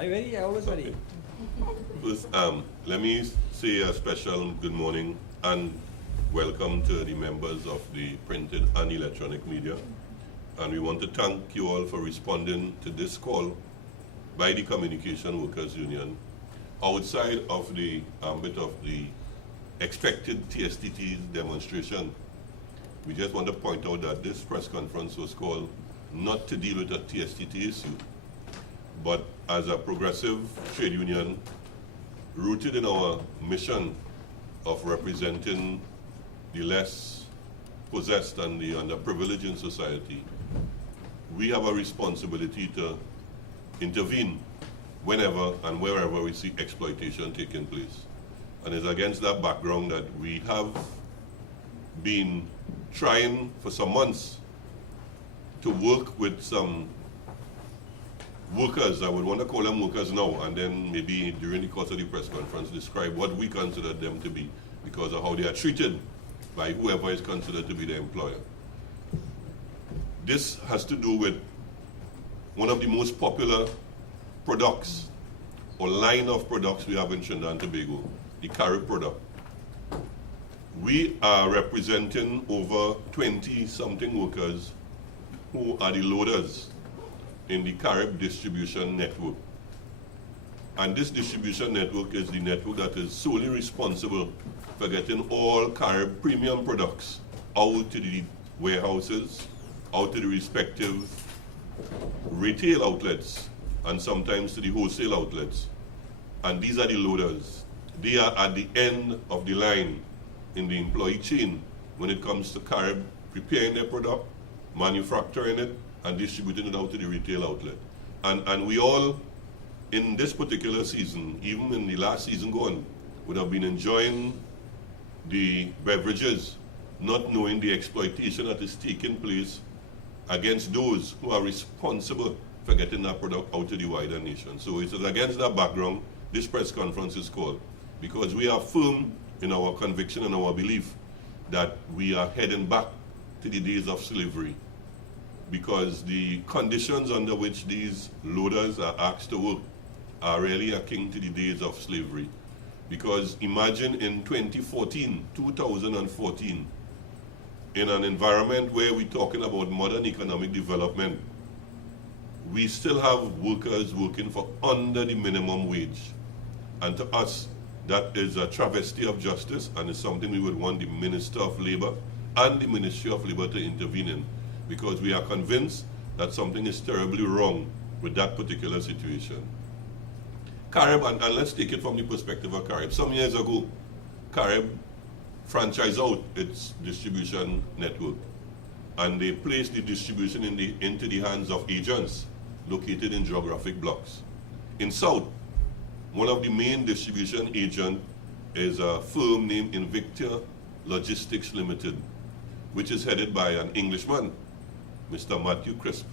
Are you ready? I always ready. First, let me say a special good morning and welcome to the members of the printed and electronic media. And we want to thank you all for responding to this call by the Communication Workers Union outside of the ambit of the expected TSTT demonstration. We just want to point out that this press conference was called not to deal with a TSTT issue, but as a progressive trade union rooted in our mission of representing the less possessed and the underprivileged in society, we have a responsibility to intervene whenever and wherever we see exploitation taking place. And it's against that background that we have been trying for some months to work with some workers. I would want to call them workers now, and then maybe during the course of the press conference describe what we consider them to be because of how they are treated by whoever is considered to be the employer. This has to do with one of the most popular products or line of products we have in Trinidad and Tobago, the Carib product. We are representing over 20-something workers who are the loaders in the Carib distribution network. And this distribution network is the network that is solely responsible for getting all Carib premium products out to the warehouses, out to the respective retail outlets, and sometimes to the wholesale outlets. And these are the loaders. They are at the end of the line in the employee chain when it comes to Carib preparing their product, manufacturing it, and distributing it out to the retail outlet. And we all, in this particular season, even in the last season gone, would have been enjoying the beverages, not knowing the exploitation that is taking place against those who are responsible for getting that product out to the wider nation. So it is against that background this press conference is called, because we are firm in our conviction and our belief that we are heading back to the days of slavery, because the conditions under which these loaders are asked to work are really akin to the days of slavery. Because imagine in 2014, in an environment where we're talking about modern economic development, we still have workers working for under the minimum wage. And to us, that is a travesty of justice, and it's something we would want the Minister of Labor and the Ministry of Labor to intervene in, because we are convinced that something is terribly wrong with that particular situation. Carib, and let's take it from the perspective of Carib. Some years ago, Carib franchised out its distribution network, and they placed the distribution into the hands of agents located in geographic blocks. In South, one of the main distribution agents is a firm named Invicta Logistics Limited, which is headed by an Englishman, Mr. Matthew Crisp.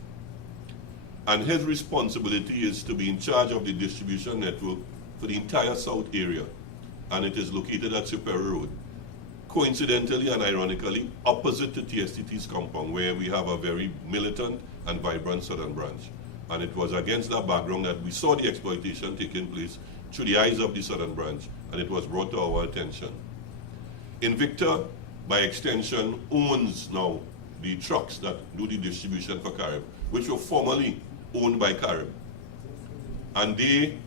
And his responsibility is to be in charge of the distribution network for the entire South area, and it is located at Superior Road. Coincidentally and ironically, opposite to TSTT's compound, where we have a very militant and vibrant southern branch. And it was against that background that we saw the exploitation taking place through the eyes of the southern branch, and it was brought to our attention. Invicta, by extension, owns now the trucks that do the distribution for Carib, which were formerly owned by Carib. And they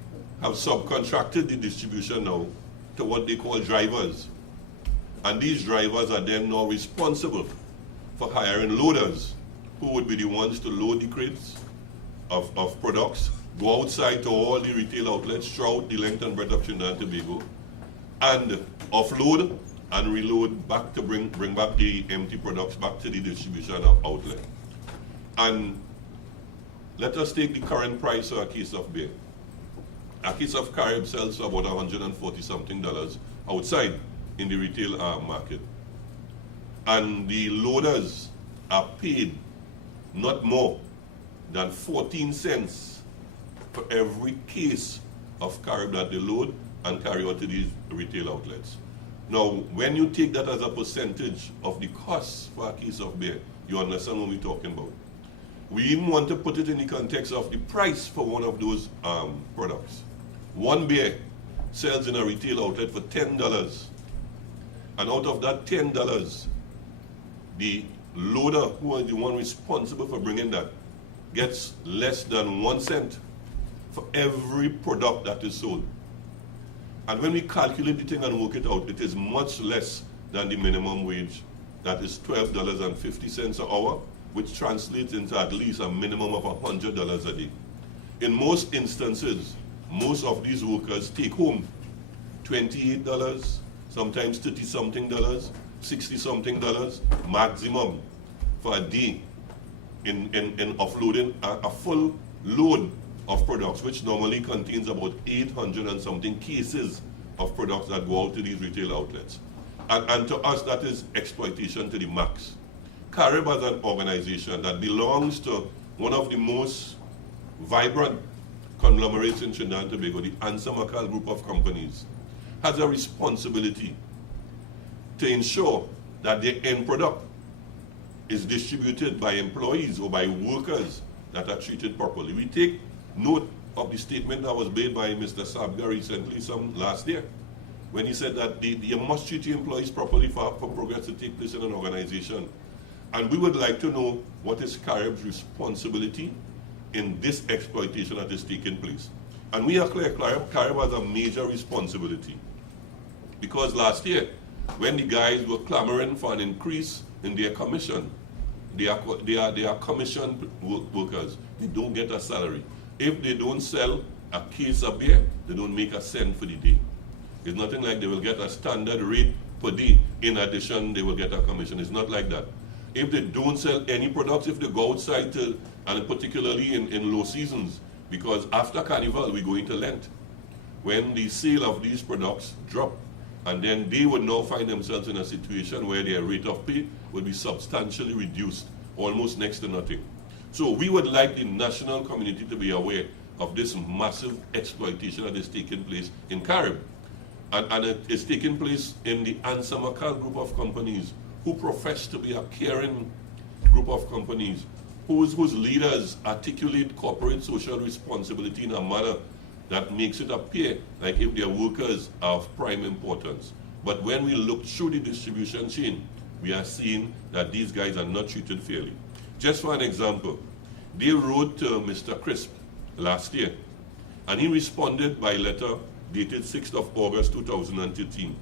have subcontracted the distribution now to what they call drivers. And these drivers are then now responsible for hiring loaders, who would be the ones to load the crates of products, go outside to all the retail outlets throughout the length and breadth of Trinidad and Tobago, and offload and reload back to bring back the empty products back to the distribution outlet. And let us take the current price of a case of beer. A case of Carib sells for about $140-something outside in the retail market. And the loaders are paid not more than 14 cents for every case of Carib that they load and carry out to these retail outlets. Now, when you take that as a percentage of the cost for a case of beer, you understand what we're talking about. we even want to put it in the context of the price for one of those products. One beer sells in a retail outlet for $10. And out of that $10, the loader, who is the one responsible for bringing that, gets less than 1 cent for every product that is sold. And when we calculate the thing and work it out, it is much less than the minimum wage. That is $12.50 an hour, which translates into at least a minimum of $100 a day. In most instances, most of these workers take home $28, sometimes $30-something, $60-something maximum for a day in offloading a full load of products, which normally contains about 800 and something cases of products that go out to these retail outlets. And to us, that is exploitation to the max. Carib as an organization that belongs to one of the most vibrant conglomerates in Trinidad and Tobago, the Ansa group of companies, has a responsibility to ensure that the end product is distributed by employees or by workers that are treated properly. We take note of the statement that was made by Mr. Sabga recently, last year, when he said that you must treat your employees properly for progress to take place in an organization. And we would like to know what is Carib's responsibility in this exploitation that is taking place. And we are clear, Carib has a major responsibility. Because last year, when the guys were clamoring for an increase in their commission, they are commissioned workers. They don't get a salary. If they don't sell a case of beer, they don't make a cent for the day. It's nothing like they will get a standard rate per day. In addition, they will get a commission. It's not like that. If they don't sell any products, if they go outside and particularly in low seasons, because after Carnival, we go into Lent, when the sale of these products drop, and then they would now find themselves in a situation where their rate of pay would be substantially reduced, almost next to nothing. So we would like the national community to be aware of this massive exploitation that is taking place in Carib. And it is taking place in the Ansa group of companies, who profess to be a caring group of companies, whose leaders articulate corporate social responsibility in a manner that makes it appear like if their workers are of prime importance. But when we look through the distribution chain, we are seeing that these guys are not treated fairly. Just for an example, they wrote to Mr. Crisp last year, and he responded by letter dated 6th of August 2013.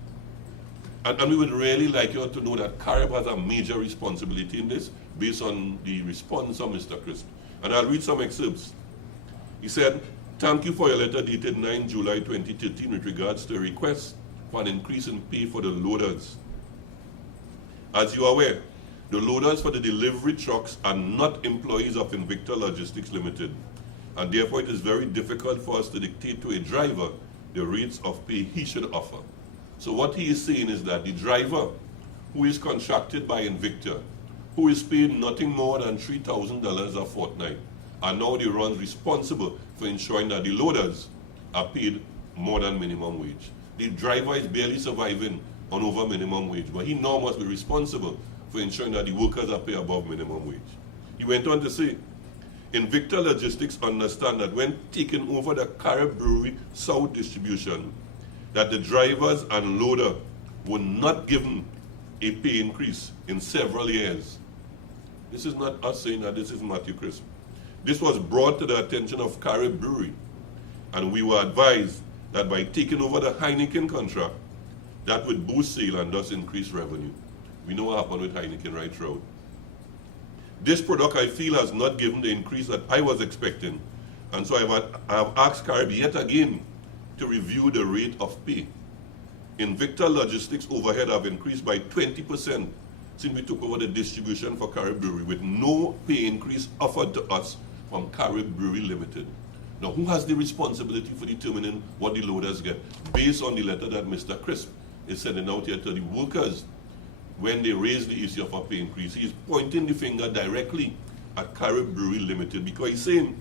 And we would really like you all to know that Carib has a major responsibility in this based on the response of Mr. Crisp. And I'll read some excerpts. He said, "Thank you for your letter dated 9 July 2013 with regards to a request for an increase in pay for the loaders. As you are aware, the loaders for the delivery trucks are not employees of Invicta Logistics Limited, and therefore it is very difficult for us to dictate to a driver the rates of pay he should offer." So what he is saying is that the driver who is contracted by Invicta, who is paid nothing more than $3,000 a fortnight, are now the ones responsible for ensuring that the loaders are paid more than minimum wage. The driver is barely surviving on over minimum wage, but he now must be responsible for ensuring that the workers are paid above minimum wage. He went on to say, Invicta Logistics understand that when taking over the Carib Brewery South distribution, that the drivers and loader were not given a pay increase in several years. This is not us saying that, this is Matthew Crisp. This was brought to the attention of Carib Brewery, and we were advised that by taking over the Heineken contract, that would boost sale and thus increase revenue. We know what happened with Heineken right throughout. This product, I feel, has not given the increase that I was expecting, and so I have asked Carib yet again to review the rate of pay. Invicta Logistics overhead have increased by 20% since we took over the distribution for Carib Brewery, with no pay increase offered to us from Carib Brewery Limited. Now, who has the responsibility for determining what the loaders get? Based on the letter that Mr. Crisp is sending out here to the workers when they raise the issue of a pay increase, he is pointing the finger directly at Carib Brewery Limited, because he's saying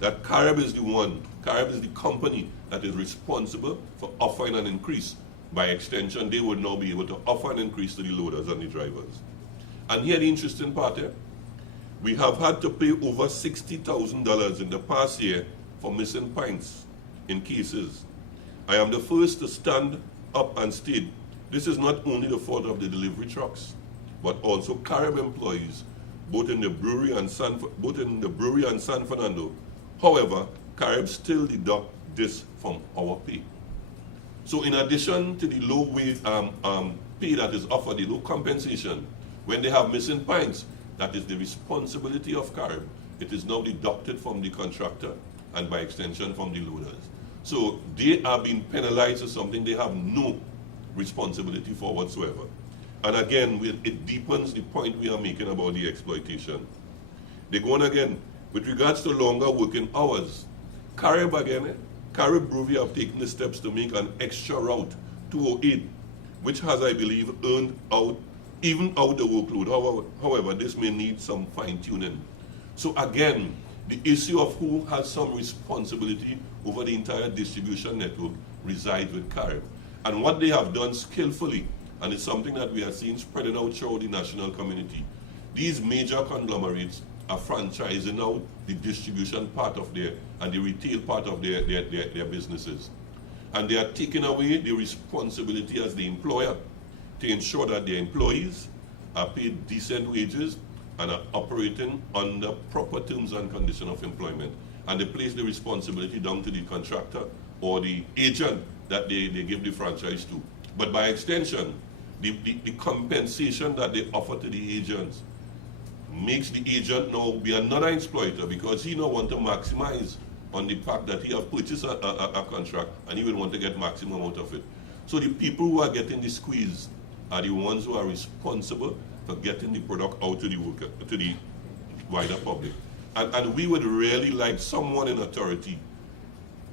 that Carib is the company that is responsible for offering an increase. By extension, they would now be able to offer an increase to the loaders and the drivers. And here the interesting part here, We have had to pay over $60,000 in the past year for missing pints in cases. I am the first to stand up and state this is not only the fault of the delivery trucks, but also Carib employees, both in the brewery and San Fernando. However, Carib still deduct this from our pay. So in addition to the low wage pay that is offered, the low compensation, when they have missing pints, that is the responsibility of Carib. It is now deducted from the contractor and by extension from the loaders. So they are being penalized for something they have no responsibility for whatsoever. And again, it deepens the point we are making about the exploitation. They go on again, with regards to longer working hours, Carib Brewery have taken the steps to make an extra route 208, which has, I believe, even out the workload. However, this may need some fine-tuning. So again, the issue of who has some responsibility over the entire distribution network resides with Carib. And what they have done skillfully, and it's something that we are seeing spreading out throughout the national community, these major conglomerates are franchising out the distribution part of and the retail part of their businesses. And they are taking away the responsibility as the employer to ensure that their employees are paid decent wages and are operating under proper terms and conditions of employment. And they place the responsibility down to the contractor or the agent that they give the franchise to. But by extension, the compensation that they offer to the agents makes the agent now be another exploiter, because he now want to maximize on the fact that he have purchased a contract and he will want to get maximum out of it. So the people who are getting the squeeze are the ones who are responsible for getting the product out to the wider public. And we would really like someone in authority.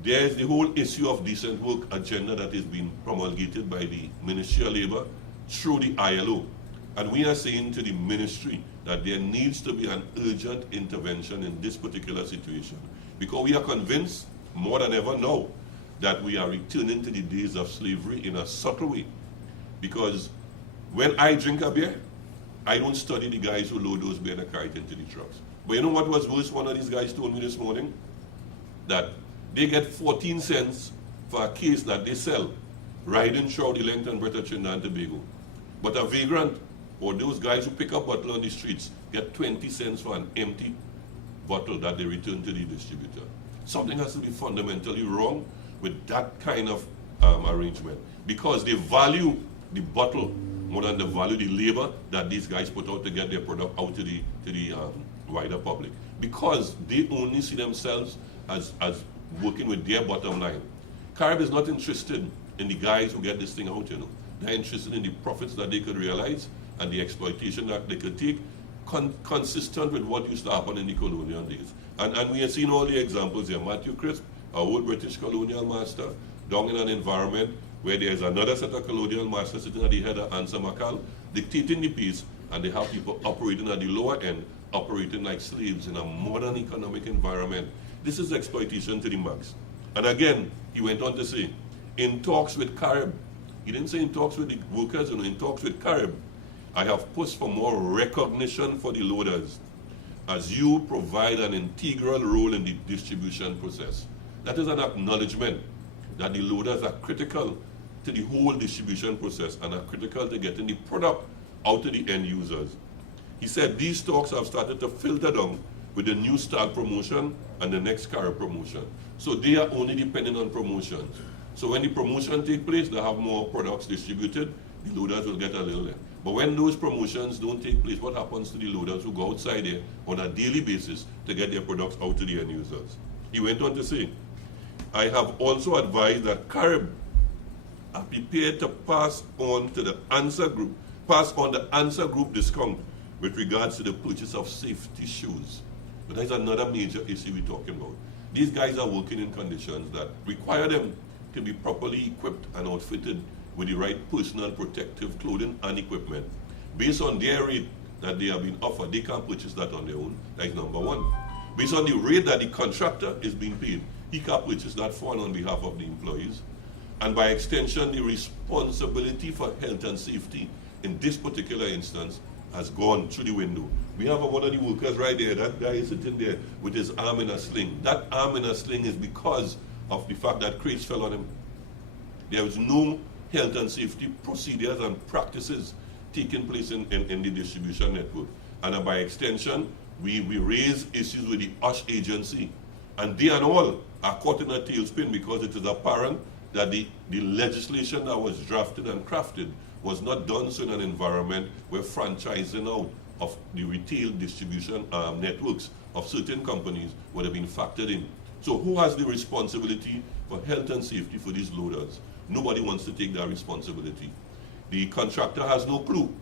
There's the whole issue of decent work agenda that is being promulgated by the Ministry of Labor through the ILO. And we are saying to the ministry that there needs to be an urgent intervention in this particular situation, because we are convinced more than ever now that we are returning to the days of slavery in a subtle way. Because when I drink a beer, I don't study the guys who load those beer and carry it into the trucks. But you know what was worse? One of these guys told me this morning that they get 14 cents for a case that they sell riding throughout the length and breadth of Trinidad and Tobago. But a vagrant or those guys who pick up bottle on the streets get 20 cents for an empty bottle that they return to the distributor. Something has to be fundamentally wrong with that kind of arrangement, because they value the bottle more than they value the labor that these guys put out to get their product out to the wider public, because they only see themselves as working with their bottom line. Carib is not interested in the guys who get this thing out, They're interested in the profits that they could realize and the exploitation that they could take, consistent with what used to happen in the colonial days. And we have seen all the examples here. Matthew Crisp, our old British colonial master, down in an environment where there's another set of colonial masters sitting at the head of Ansa Makal, dictating the peace, and they have people operating at the lower end, operating like slaves in a modern economic environment. This is exploitation to the max. And again, he went on to say, in talks with Carib, he didn't say in talks with the workers, in talks with Carib, I have pushed for more recognition for the loaders, as you provide an integral role in the distribution process. That is an acknowledgement that the loaders are critical to the whole distribution process and are critical to getting the product out to the end users. He said these talks have started to filter down with the new Stag promotion and the next Carib promotion. So they are only dependent on promotions. So when the promotion takes place, they have more products distributed, the loaders will get a little less. But when those promotions don't take place, what happens to the loaders who go outside there on a daily basis to get their products out to the end users? He went on to say, I have also advised that Carib are prepared to pass on the answer group discount with regards to the purchase of safety shoes. But that's another major issue we're talking about. These guys are working in conditions that require them to be properly equipped and outfitted with the right personal protective clothing and equipment. Based on their rate that they have been offered, they can't purchase that on their own. That's number one. Based on the rate that the contractor is being paid, he can't purchase that for on behalf of the employees. And by extension, the responsibility for health and safety in this particular instance has gone through the window. We have one of the workers right there, that guy is sitting there with his arm in a sling. That arm in a sling is because of the fact that crates fell on him. There was no health and safety procedures and practices taking place in the distribution network. And by extension, we raise issues with the USH agency. And they and all are caught in a tailspin because it is apparent that the legislation that was drafted and crafted was not done so in an environment where franchising out of the retail distribution networks of certain companies would have been factored in. So who has the responsibility for health and safety for these loaders? Nobody wants to take that responsibility. The contractor has no clue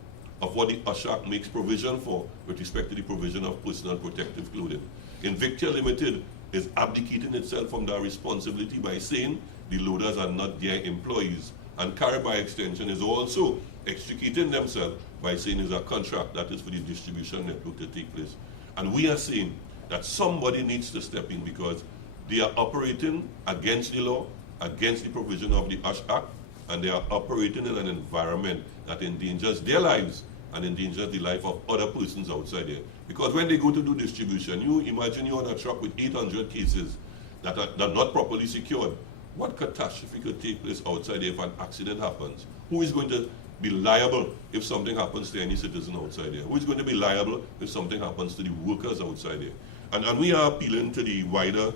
of what the USH Act makes provision for with respect to the provision of personal protective clothing. Invicta Limited is abdicating itself from that responsibility by saying the loaders are not their employees. And Carib, by extension, is also extricating themselves by saying it's a contract that is for the distribution network to take place. And we are saying that somebody needs to step in because they are operating against the law, against the provision of the USH Act, and they are operating in an environment that endangers their lives and endangers the life of other persons outside there. Because when they go to do distribution, you imagine you're on a truck with 800 cases that are not properly secured. What catastrophe could take place outside there if an accident happens? Who is going to be liable if something happens to any citizen outside there? Who is going to be liable if something happens to the workers outside there? And we are appealing to the wider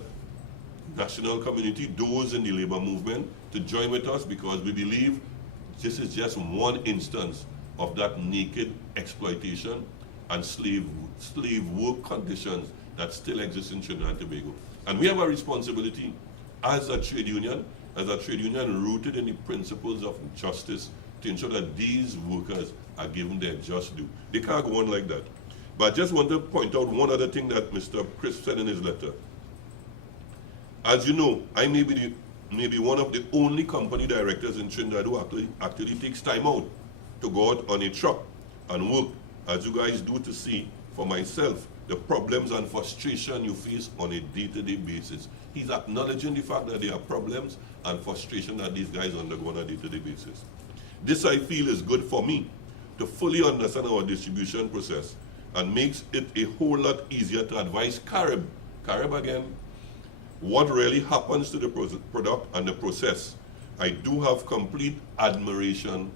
national community, those in the labor movement, to join with us because we believe this is just one instance of that naked exploitation and slave work conditions that still exist in Trinidad and Tobago. And we have a responsibility as a trade union rooted in the principles of justice to ensure that these workers are given their just due. They can't go on like that. But I just want to point out one other thing that Mr. Chris said in his letter. As you know, I may be one of the only company directors in Trinidad who actually takes time out to go out on a truck and work, as you guys do, to see for myself the problems and frustration you face on a day-to-day basis. He's acknowledging the fact that there are problems and frustration that these guys undergo on a day-to-day basis. This, I feel, is good for me to fully understand our distribution process and makes it a whole lot easier to advise Carib again, what really happens to the product and the process. I do have complete admiration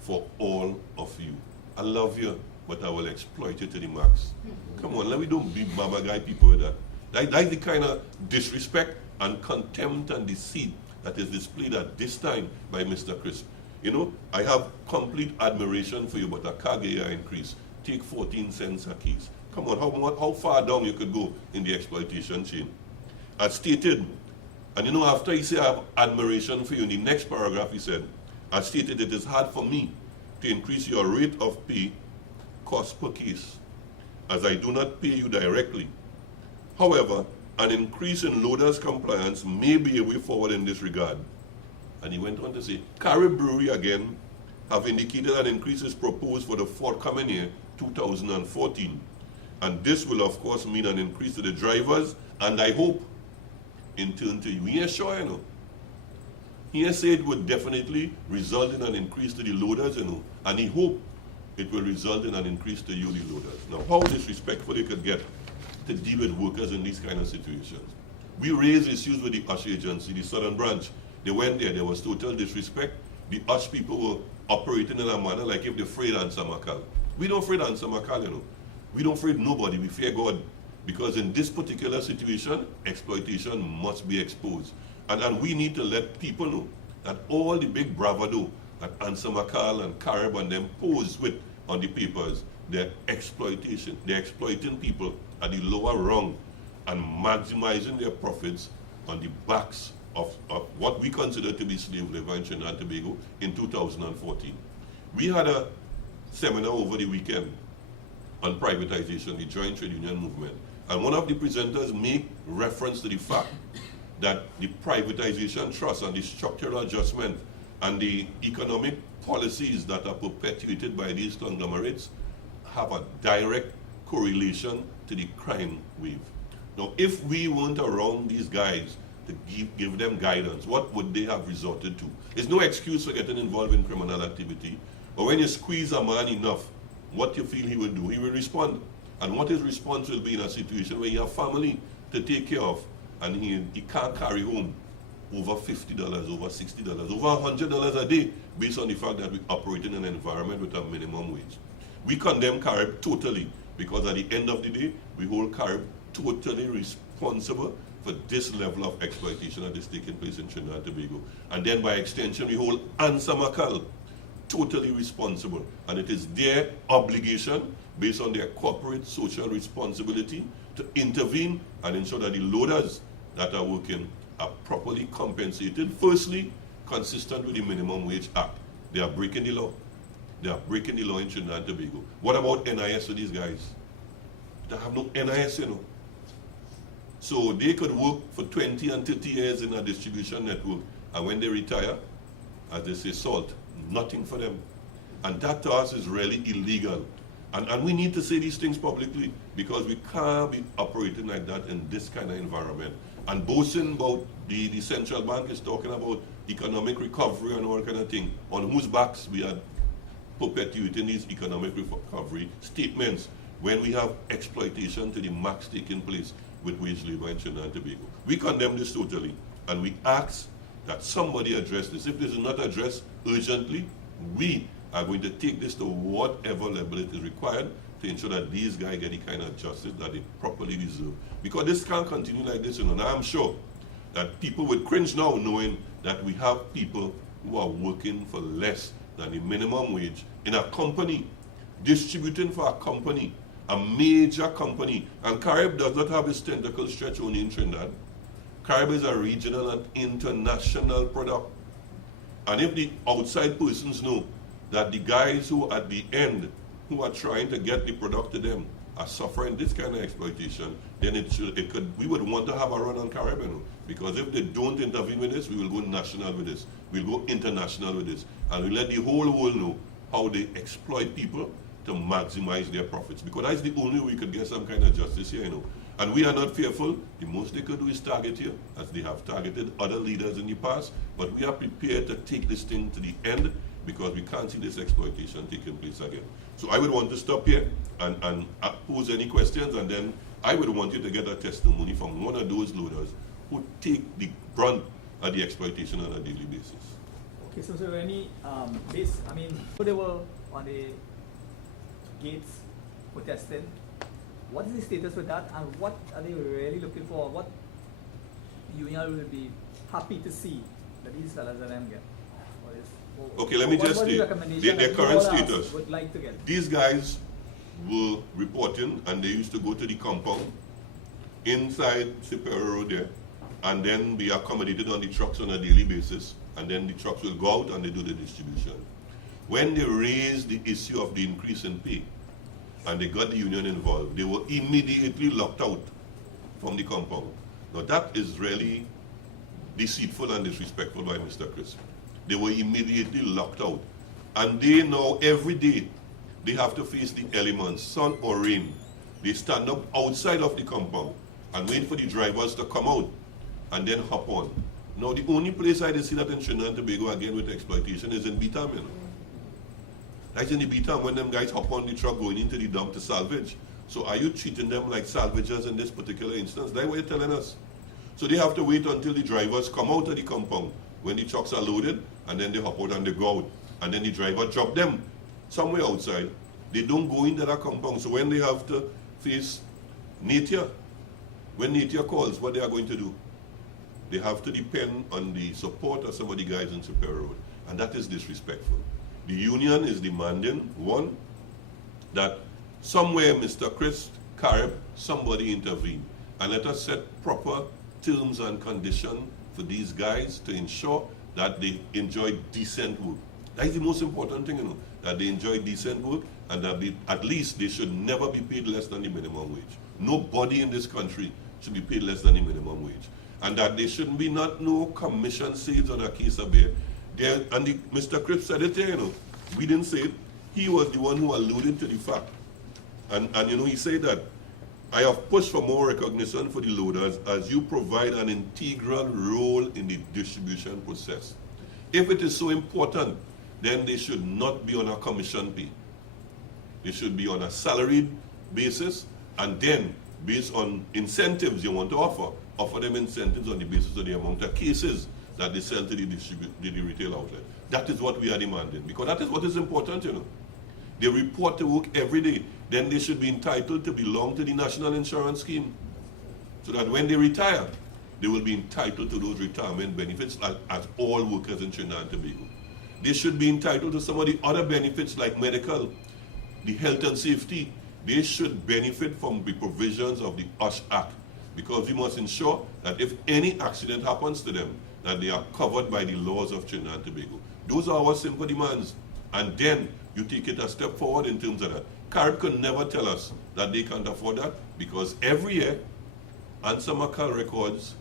for all of you. I love you, but I will exploit you to the max. Come on, let me don't be mama guy people with that. That's the kind of disrespect and contempt and deceit that is displayed at this time by Mr. Crisp. You know, I have complete admiration for you, but a Kagaya increase. Take 14 cents a case. Come on, how far down you could go in the exploitation chain? As stated, and you know, after he said I have admiration for you, in the next paragraph he said, as stated, it is hard for me to increase your rate of pay cost per case, as I do not pay you directly. However, an increase in loaders' compliance may be a way forward in this regard. And he went on to say, Carib Brewery again have indicated an increase is proposed for the forthcoming year, 2014. And this will of course mean an increase to the drivers, and I hope in turn to you. He ain't sure, you know. He said it would definitely result in an increase to the loaders, you know, and he hoped it will result in an increase to you, the loaders. Now, how disrespectful you could get to deal with workers in these kind of situations. We raised issues with the USH agency, the Southern Branch. They went there was total disrespect. The USH people were operating in a manner like if they're afraid of Ansamakal. We don't afraid of Ansamakal, you know. We don't afraid nobody, we fear God. Because in this particular situation, exploitation must be exposed. And we need to let people know that all the big bravado that Ansamakal and Carib and them pose with on the papers, they're exploitation. They're exploiting people at the lower rung and maximizing their profits on the backs of what we consider to be slave labor in Trinidad and Tobago in 2014. We had a seminar over the weekend on privatization, the joint trade union movement. And one of the presenters made reference to the fact that the privatization trust and the structural adjustment and the economic policies that are perpetuated by these conglomerates have a direct correlation to the crime wave. Now, if we weren't around these guys to give them guidance, what would they have resorted to? There's no excuse for getting involved in criminal activity, but when you squeeze a man enough, what you feel he will do, he will respond. And what his response will be in a situation where you have family to take care of, and he can't carry home over $50, over $60, over $100 a day, based on the fact that we operate in an environment with a minimum wage. We condemn Carib totally, because at the end of the day, we hold Carib totally responsible for this level of exploitation that is taking place in Trinidad and Tobago. And then by extension, we hold Ansa totally responsible. And it is their obligation, based on their corporate social responsibility, to intervene and ensure that the loaders that are working are properly compensated. Firstly, consistent with the Minimum Wage Act. They are breaking the law. They are breaking the law in Trinidad and Tobago. What about NIS for these guys? They have no NIS, you know. So they could work for 20 and 30 years in a distribution network, and when they retire, as they say, salt, nothing for them. And that to us is really illegal. And we need to say these things publicly, because we can't be operating like that in this kind of environment. And boasting about the central bank is talking about economic recovery and all kind of thing, on whose backs we are perpetuating these economic recovery statements when we have exploitation to the max taking place with wage labor in Trinidad and Tobago. We condemn this totally, and we ask that somebody address this. If this is not addressed urgently, we are going to take this to whatever level it is required to ensure that these guys get the kind of justice that they properly deserve. Because this can't continue like this, you know. And I'm sure that people would cringe now knowing that we have people who are working for less than the minimum wage in a company, distributing for a company, a major company. And Carib does not have its tentacles stretched only in Trinidad. Carib is a regional and international product. And if the outside persons know that the guys who at the end, who are trying to get the product to them, are suffering this kind of exploitation, then we would want to have a run on Carib, you know, because if they don't intervene with this, we will go national with this, we'll go international with this, and we let the whole world know how they exploit people to maximize their profits, because that's the only way we could get some kind of justice here, you know. And we are not fearful. The most they could do is target here, as they have targeted other leaders in the past, but we are prepared to take this thing to the end, because we can't see this exploitation taking place again. So I would want to stop here and pose any questions, and then I would want you to get a testimony from one of those loaders who take the brunt of the exploitation on a daily basis. Okay, so any they were on the gates protesting. What is the status with that, and what are they really looking for? What union will be happy to see that these fellas and them get? Okay, let me just say their current status. Would like to get? These guys were reporting, and they used to go to the compound inside Superior Road there, and then be accommodated on the trucks on a daily basis, and then the trucks will go out and they do the distribution. When they raised the issue of the increase in pay, and they got the union involved, they were immediately locked out from the compound. Now that is really deceitful and disrespectful by Mr. Chris. They were immediately locked out. And they now, every day, they have to face the elements, sun or rain. They stand up outside of the compound and wait for the drivers to come out and then hop on. Now the only place I see that in Trinidad and Tobago again with exploitation is in Beatam, you know. That's in the Beatam when them guys hop on the truck going into the dump to salvage. So are you treating them like salvagers in this particular instance? That's what you're telling us. So they have to wait until the drivers come out of the compound when the trucks are loaded, and then they hop out and they go out. And then the driver drop them somewhere outside. They don't go into that compound. So when they have to face nature, when nature calls, what they are going to do? They have to depend on the support of some of the guys in Superior Road. And that is disrespectful. The union is demanding, one, that somewhere Mr. Chris, Carib, somebody intervene. And let us set proper terms and conditions for these guys to ensure that they enjoy decent work. That is the most important thing, you know, that they enjoy decent work, and that at least they should never be paid less than the minimum wage. Nobody in this country should be paid less than the minimum wage. And that there shouldn't be no commission saves on a case of beer. Mr. Cripps said it there, you know. We didn't say it. He was the one who alluded to the fact. And you know, he said that, I have pushed for more recognition for the loaders as you provide an integral role in the distribution process. If it is so important, then they should not be on a commission pay. They should be on a salaried basis, and then based on incentives you want to offer them incentives on the basis of the amount of cases that they sell to the retail outlet. That is what we are demanding, because that is what is important, you know. They report to work every day, then they should be entitled to belong to the National Insurance Scheme, so that when they retire, they will be entitled to those retirement benefits as all workers in Trinidad and Tobago. They should be entitled to some of the other benefits like medical, the health and safety. They should benefit from the provisions of the USH Act, because we must ensure that if any accident happens to them, that they are covered by the laws of Trinidad and Tobago. Those are our simple demands. And then you take it a step forward in terms of that. Carib could never tell us that they can't afford that, because every year, Answer Macal records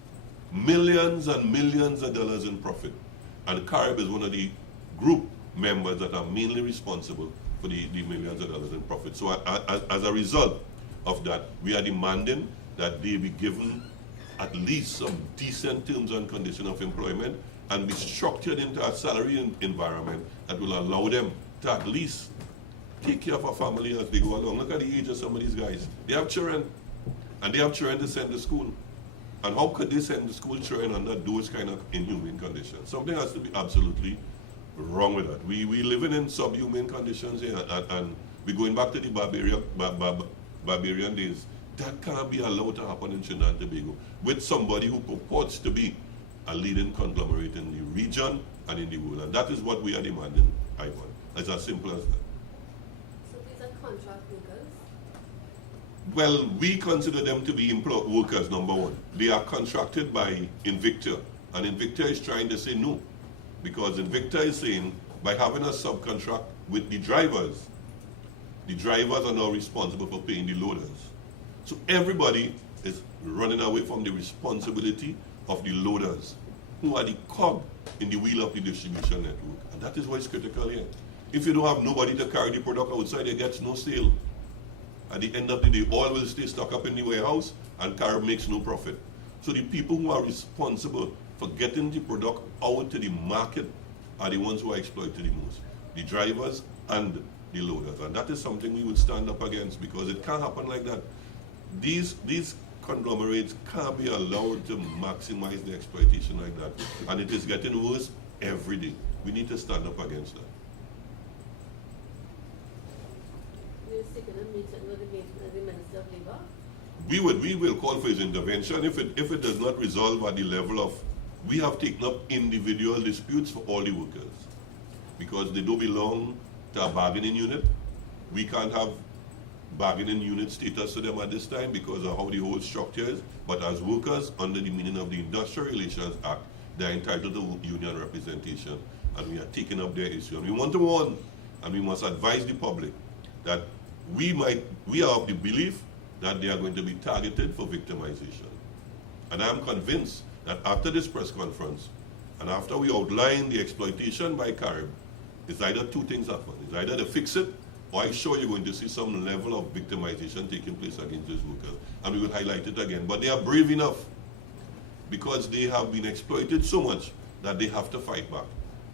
millions and millions of dollars in profit. And Carib is one of the group members that are mainly responsible for the millions of dollars in profit. So as a result of that, we are demanding that they be given at least some decent terms and conditions of employment, and be structured into a salary environment that will allow them to at least take care of a family as they go along. Look at the age of some of these guys. They have children, and they have children to send to school. And how could they send the school children under those kind of inhumane conditions? Something has to be absolutely wrong with that. We living in subhuman conditions here, and we're going back to the barbarian days. That can't be allowed to happen in Trinidad and Tobago with somebody who purports to be a leading conglomerate in the region and in the world. And that is what we are demanding, Ivan. It's as simple as that. So these are contract workers? Well, we consider them to be workers, number one. They are contracted by Invicta, and Invicta is trying to say no, because Invicta is saying by having a subcontract with the drivers are now responsible for paying the loaders. So everybody is running away from the responsibility of the loaders, who are the cog in the wheel of the distribution network. And that is why it's critical here. If you don't have nobody to carry the product outside, it gets no sale. At the end of the day, all will stay stuck up in the warehouse, and Carib makes no profit. So the people who are responsible for getting the product out to the market are the ones who are exploited the most. The drivers and the loaders. And that is something we would stand up against, because it can't happen like that. These conglomerates can't be allowed to maximize the exploitation like that. And it is getting worse every day. We need to stand up against that. You're seeking a meeting with the Minister of Labour? We will call for his intervention if it does not resolve at the level of, we have taken up individual disputes for all the workers, because they don't belong to a bargaining unit. We can't have bargaining unit status to them at this time because of how the whole structure is. But as workers, under the meaning of the Industrial Relations Act, they are entitled to union representation, and we are taking up their issue. And we want to warn, and we must advise the public that we are of the belief that they are going to be targeted for victimization. And I am convinced that after this press conference, and after we outline the exploitation by Carib, it's either two things happen. It's either to fix it, or I'm sure you're going to see some level of victimization taking place against these workers. And we will highlight it again. But they are brave enough, because they have been exploited so much that they have to fight back.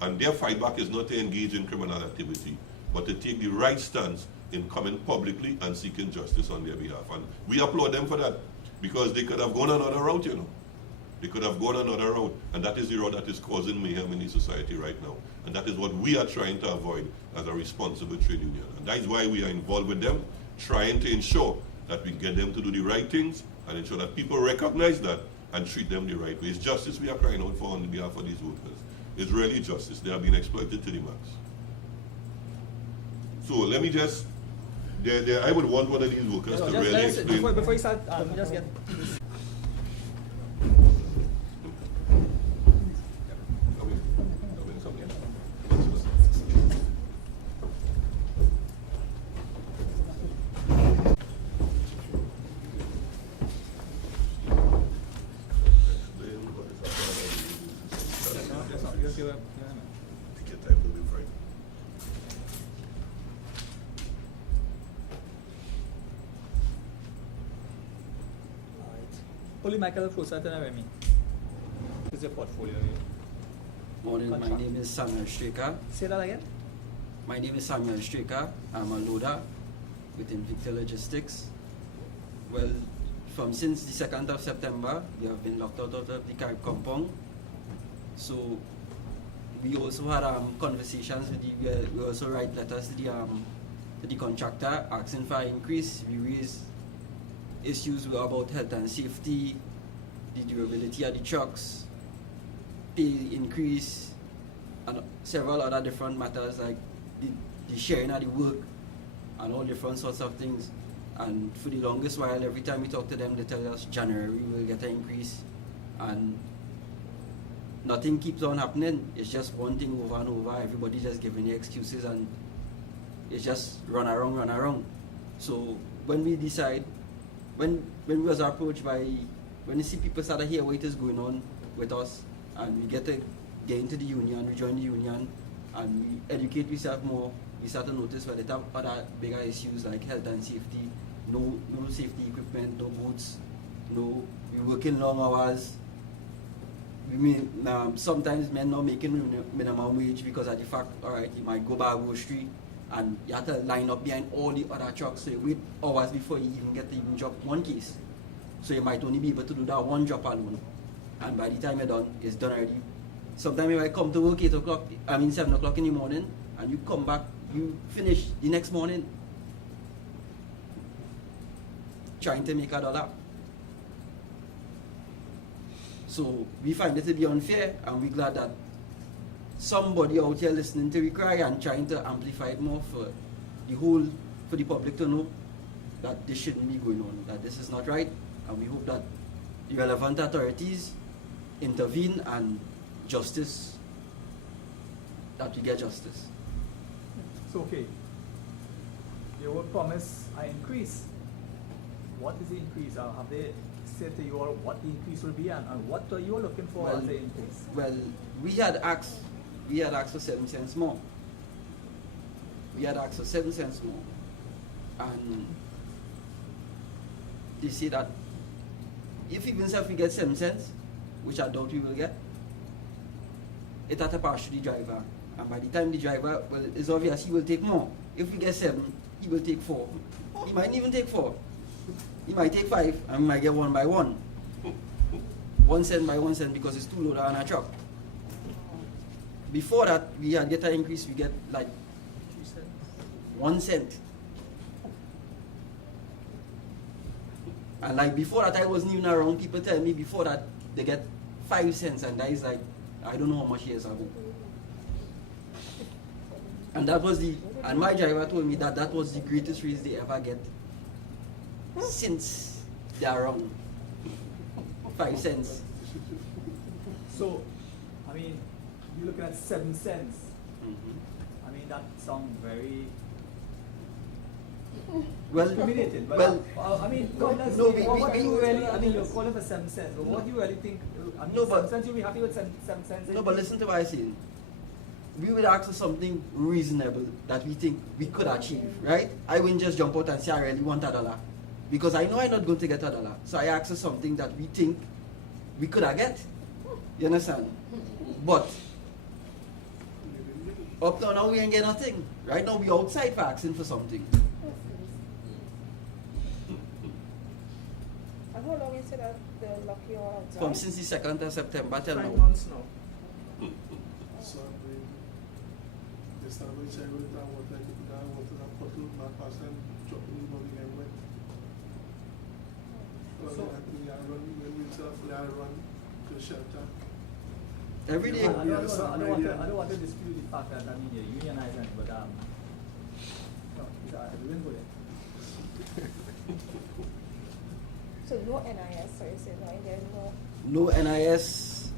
And their fight back is not to engage in criminal activity, but to take the right stance in coming publicly and seeking justice on their behalf. And we applaud them for that, because they could have gone another route, you know. They could have gone another route, and that is the route that is causing mayhem in the society right now. And that is what we are trying to avoid as a responsible trade union. And that is why we are involved with them, trying to ensure that we get them to do the right things and ensure that people recognize that and treat them the right way. It's justice we are crying out for on behalf of these workers. It's really justice. They have been exploited to the max. So let me just, I would want one of these workers to really explain. Before you start, just get... Pull Michael closer to Remy. This is your portfolio. Morning, my name is Samuel Stricker. Say that again? My name is Samuel Stricker. I'm a loader within Victor Logistics. Well, from since the 2nd of September, we have been locked out of the Carib compound. So we also had conversations with we also write letters to the contractor asking for an increase. We raised issues about health and safety, the durability of the trucks, pay increase, and several other different matters like the sharing of the work and all different sorts of things. And for the longest while, every time we talk to them, they tell us January we will get an increase, and nothing keeps on happening. It's just one thing over and over. Everybody just giving the excuses, and it's just run around. So when we decide, when we was approached by, when you see people start to hear what is going on with us, and we get into the union, we join the union, and we educate ourselves more, we start to notice well, they have other bigger issues like health and safety, no safety equipment, no boots, we working long hours. Sometimes men not making minimum wage because of the fact, alright, you might go by a street and you have to line up behind all the other trucks, so you wait hours before you even get to even drop one case. So you might only be able to do that one drop alone. And by the time you're done, it's done already. Sometimes you might come to work 7 o'clock in the morning, and you come back, you finish the next morning trying to make $1. So we find it to be unfair, and we're glad that somebody out here listening to we cry and trying to amplify it more for the public to know that this shouldn't be going on, that this is not right, and we hope that the relevant authorities intervene and that we get justice. So okay, you will promise an increase. What is the increase? Have they said to you all what the increase will be, and what are you looking for as the increase? Well, we had asked for 7 cents more. We had asked for 7 cents more, and they say that if we get 7 cents, which I doubt we will get, it had to pass to the driver, and by the time the driver, well, it's obvious he will take more. If we get 7, he will take 4. He might even take 4. He might take 5, and we might get 1 by 1. 1 cent by 1 cent because it's too low on a truck. Before that, we had get an increase, we get like 1 cent. And like before that, I wasn't even around. People tell me before that they get 5 cents, and that is like, I don't know how much years ago. And and my driver told me that was the greatest raise they ever get since they are around. 5 cents. So, I mean, you're looking at 7 cents. Mm-hmm. I mean, that sounds very Well, discriminated. But well, I mean, no, what do you really? I mean, you're calling for 7 cents. But what do you really think? I mean, No, 7 but- cents. You'll be happy with 7 cents. no, but listen to what I'm saying. We would ask for something reasonable that we think we could achieve, right? I wouldn't just jump out and say I really want $1, because I know I'm not going to get $1. So I ask for something that we think we could have get. You understand? But up till now we ain't get nothing. Right now we outside for asking for something. And how long is it that they'll lock you outside? From since the 2nd of September till 5 now. months now. So they start with water, water that bottle, not pass and drop in the body and wet. So- When we run to shelter. Every day. I don't want to dispute the fact that I mean you're unionizing, but no, we won't go there. So no NIS, so you say right? There's no. No NIS,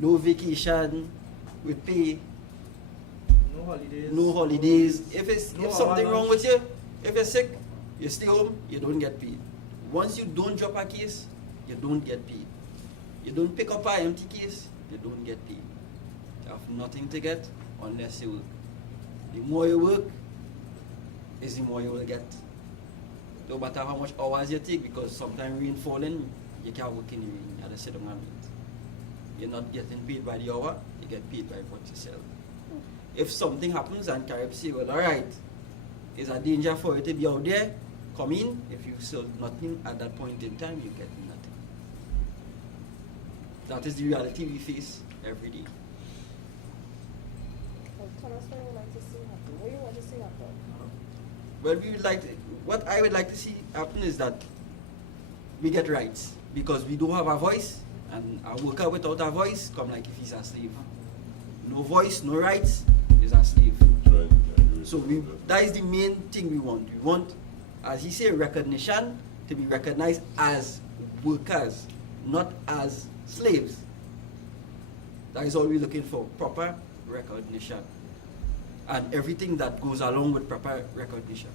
no vacation with pay, No holidays. no holidays. No If something hour wrong lunch. with you, if you're sick, you stay home, you don't get paid. Once you don't drop a case, you don't get paid. You don't pick up an empty case, you don't get paid. You have nothing to get unless you work. The more you work, is the more you will get. No matter how much hours you take, because sometimes rain falling, you can't work in the rain, you have to sit down and wait. You're not getting paid by the hour, you get paid by what you sell. If something happens and Carib say, well, alright, it's a danger for you to be out there, come in, if you sell nothing at that point in time, you get nothing. That is the reality we face every day. Well, tell us what you would like to see happen. What you want to see happen? Well, we would like to, what I would like to see happen is that we get rights, because we don't have a voice, and a worker without a voice come like if he's a slave. No voice, no rights, is a slave. Right. So that is the main thing we want. We want, as he said, recognition, to be recognized as workers, not as slaves. That is all we're looking for, proper recognition. And everything that goes along with proper recognition.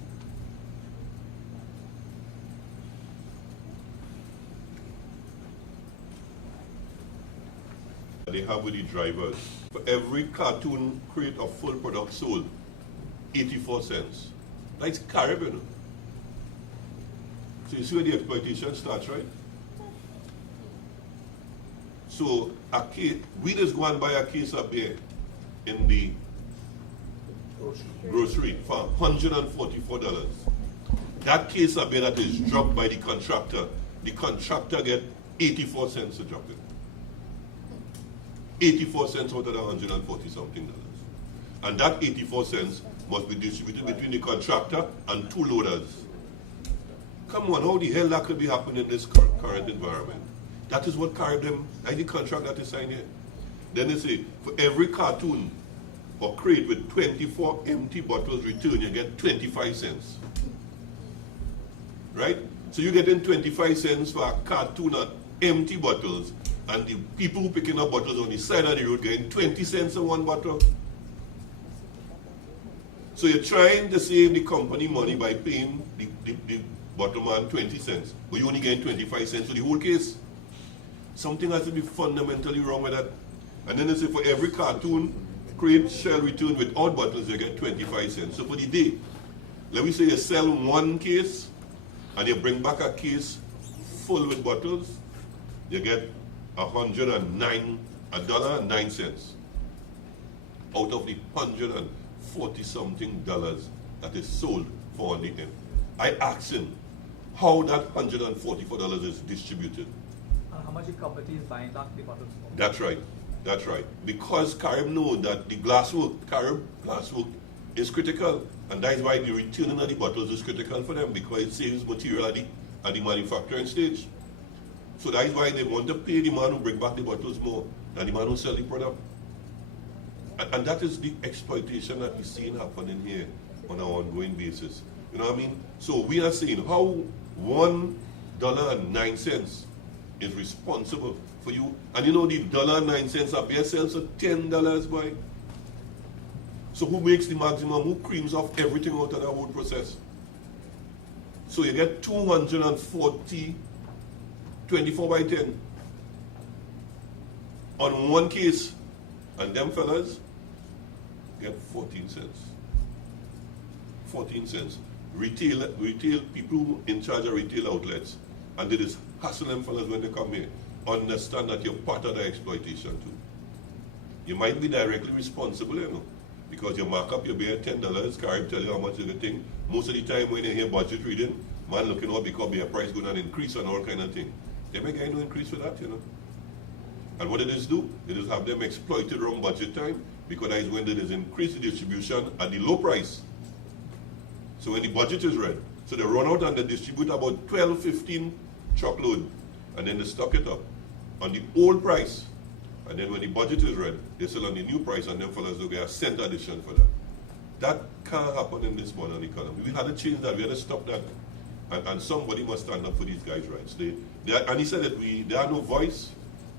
They have with the drivers. For every cartoon crate of full product sold, 84 cents. That's Carib, you know. So you see where the exploitation starts, right? So a case, we just go and buy a case of beer in the grocery for $144. That case of beer that is dropped by the contractor get 84 cents to drop it. 84 cents out of the 140 something dollars. And that 84 cents must be distributed between the contractor and two loaders. Come on, how the hell that could be happening in this current environment? That is what Carib them, like the contract that is signed here. Then they say, for every cartoon or crate with 24 empty bottles returned, you get 25 cents. Right? So you're getting 25 cents for a cartoon of empty bottles, and the people who picking up bottles on the side of the road getting 20 cents on one bottle. So you're trying to save the company money by paying the bottle man 20 cents, but you only getting 25 cents for the whole case. Something has to be fundamentally wrong with that. And then they say for every cartoon crate shall return without bottles, you get 25 cents. So for the day, let me say you sell one case and you bring back a case full with bottles, you get $109 out of the $140 something that is sold for on the end. I asked him how that $144 is distributed. And how much the company is buying back the bottles for? That's right. That's right. Because Carib know that the Carib glasswork is critical, and that is why the returning of the bottles is critical for them, because it saves material at the manufacturing stage. So that is why they want to pay the man who bring back the bottles more than the man who sell the product. And that is the exploitation that we're seeing happening here on an ongoing basis. You know what I mean? So we are saying how $1.09 is responsible for you. And you know the $1.09 up here sells for $10, boy. So who makes the maximum? Who creams off everything out of that whole process? So you get 240 24 by 10 on one case, and them fellas get 14 cents. 14 cents. Retail people in charge of retail outlets, and they just hassle them fellas when they come here. Understand that you're part of the exploitation too. You might be directly responsible, you know, because you mark up your beer $10, Carib tell you how much you're getting. Most of the time when you hear budget reading, man looking out because beer price going to increase and all kind of thing. They may get no increase for that, you know. And what it is do, it is have them exploited around budget time, because that is when there is increased distribution at the low price. So when the budget is red, so they run out and they distribute about 12, 15 truckload, and then they stock it up on the old price. And then when the budget is red, they sell on the new price, and then fellas will get a cent addition for that. That can't happen in this modern economy. We had to change that, we had to stop that. And somebody must stand up for these guys' rights. And he said that there are no voice,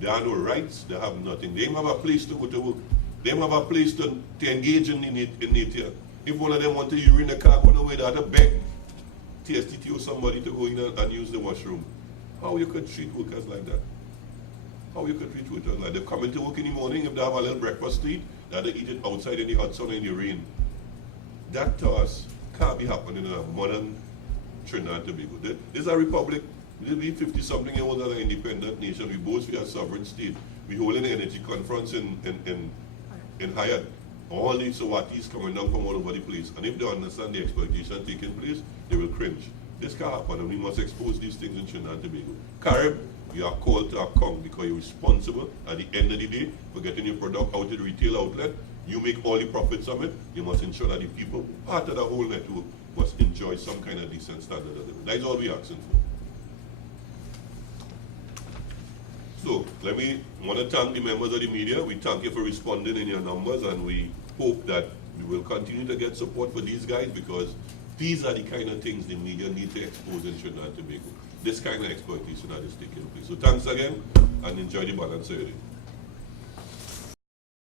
there are no rights, they have nothing. They don't have a place to go to work. They don't have a place to engage in nature. If one of them want to urine a car, go away, they have to beg TSTT or somebody to go in and use the washroom. How you could treat workers like that? How you could treat workers like that? They come into work in the morning, if they have a little breakfast to eat, they eat it outside in the hot sun or in the rain. That to us can't be happening in a modern Trinidad and Tobago. This is a republic. We'll be 50-something years old as an independent nation. We boast we are a sovereign state. We hold an energy conference in Hyatt. all these Swatis coming down from all over the place. And if they understand the exploitation taking place, they will cringe. This can't happen, and we must expose these things in Trinidad and Tobago. Carib, you are called to account because you're responsible at the end of the day for getting your product out to the retail outlet. You make all the profits from it. You must ensure that the people, part of the whole network, must enjoy some kind of decent standard of living. That's all we're asking for. So, want to thank the members of the media. We thank you for responding in your numbers, and we hope that we will continue to get support for these guys, because these are the kind of things the media need to expose in Trinidad and Tobago. This kind of exploitation that is taking place. So thanks again, and enjoy the balance of your day.